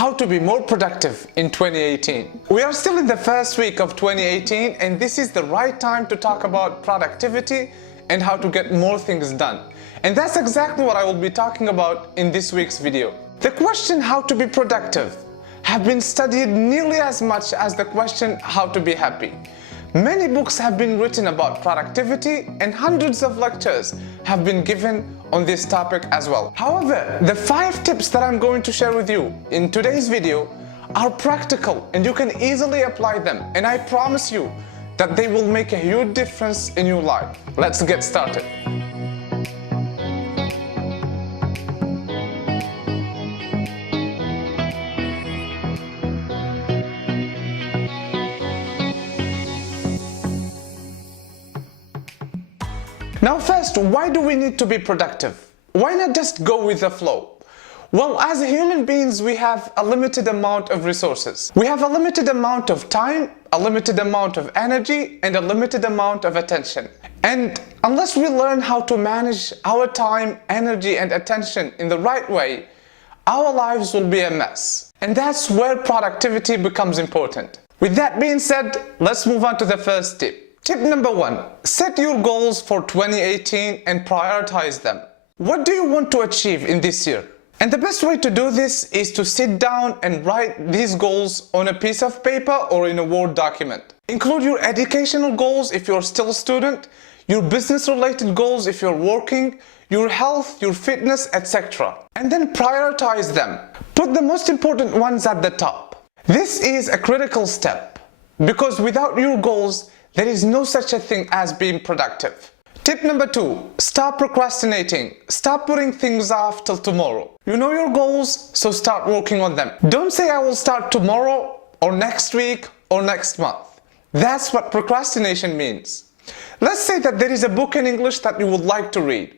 how to be more productive in 2018. We are still in the first week of 2018 and this is the right time to talk about productivity and how to get more things done. And that's exactly what I will be talking about in this week's video. The question how to be productive have been studied nearly as much as the question how to be happy. Many books have been written about productivity and hundreds of lectures have been given on this topic as well. However, the 5 tips that I'm going to share with you in today's video are practical and you can easily apply them, and I promise you that they will make a huge difference in your life. Let's get started. Now first, why do we need to be productive? Why not just go with the flow? Well, as human beings, we have a limited amount of resources. We have a limited amount of time, a limited amount of energy, and a limited amount of attention. And unless we learn how to manage our time, energy, and attention in the right way, our lives will be a mess. And that's where productivity becomes important. With that being said, let's move on to the first tip. Tip number 1, set your goals for 2018 and prioritize them. What do you want to achieve in this year? And the best way to do this is to sit down and write these goals on a piece of paper or in a Word document. Include your educational goals if you're still a student, your business related goals if you're working, your health, your fitness, etc. And then prioritize them. Put the most important ones at the top. This is a critical step because without your goals, there is no such a thing as being productive. Tip number 2, stop procrastinating. Stop putting things off till tomorrow. You know your goals, so start working on them. Don't say I will start tomorrow or next week or next month. That's what procrastination means. Let's say that there is a book in English that you would like to read.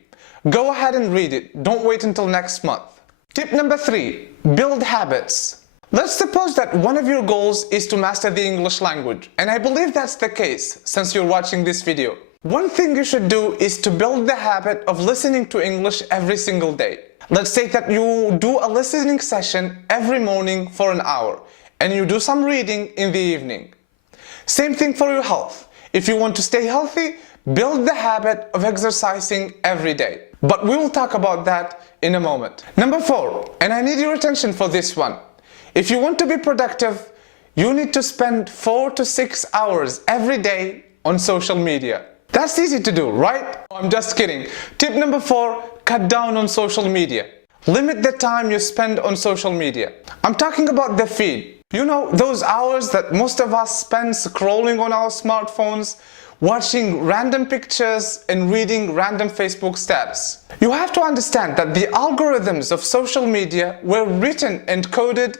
Go ahead and read it. Don't wait until next month. Tip number 3, build habits. Let's suppose that one of your goals is to master the English language, and I believe that's the case since you're watching this video. One thing you should do is to build the habit of listening to English every single day. Let's say that you do a listening session every morning for an hour, and you do some reading in the evening. Same thing for your health. If you want to stay healthy, build the habit of exercising every day. But we will talk about that in a moment. Number 4, and I need your attention for this one. If you want to be productive, you need to spend 4 to 6 hours every day on social media. That's easy to do, right? I'm just kidding. Tip number 4, cut down on social media. Limit the time you spend on social media. I'm talking about the feed. You know, those hours that most of us spend scrolling on our smartphones, watching random pictures and reading random Facebook status. You have to understand that the algorithms of social media were written and coded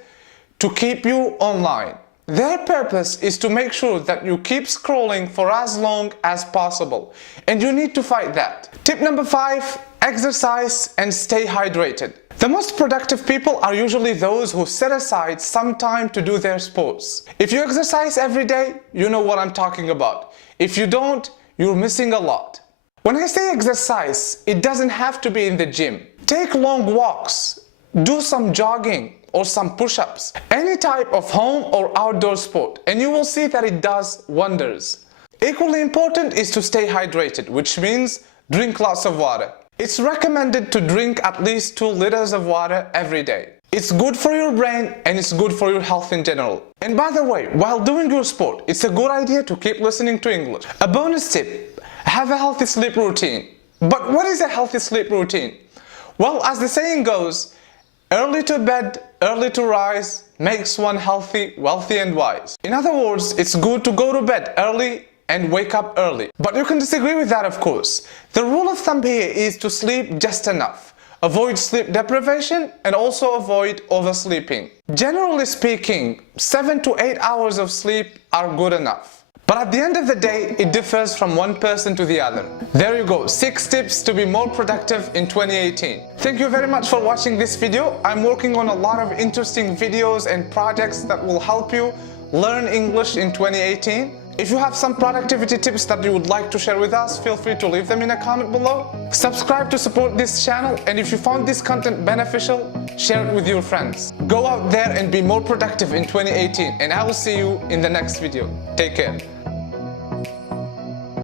to keep you online. Their purpose is to make sure that you keep scrolling for as long as possible, and you need to fight that. Tip number 5, exercise and stay hydrated. The most productive people are usually those who set aside some time to do their sports. If you exercise every day, you know what I'm talking about. If you don't, you're missing a lot. When I say exercise, it doesn't have to be in the gym. Take long walks, do some jogging, or some push-ups, any type of home or outdoor sport, and you will see that it does wonders. Equally important is to stay hydrated, which means drink lots of water. It's recommended to drink at least 2 liters of water every day. It's good for your brain and it's good for your health in general. And by the way, while doing your sport, it's a good idea to keep listening to English. A bonus tip, have a healthy sleep routine. But what is a healthy sleep routine? Well, as the saying goes, early to bed, early to rise makes one healthy, wealthy and wise. In other words, it's good to go to bed early and wake up early. But you can disagree with that, of course. The rule of thumb here is to sleep just enough. Avoid sleep deprivation and also avoid oversleeping. Generally speaking, 7 to 8 hours of sleep are good enough. But at the end of the day, it differs from one person to the other. There you go, 6 tips to be more productive in 2018. Thank you very much for watching this video. I'm working on a lot of interesting videos and projects that will help you learn English in 2018. If you have some productivity tips that you would like to share with us, feel free to leave them in a comment below. Subscribe to support this channel, and if you found this content beneficial, share it with your friends. Go out there and be more productive in 2018, and I will see you in the next video. Take care.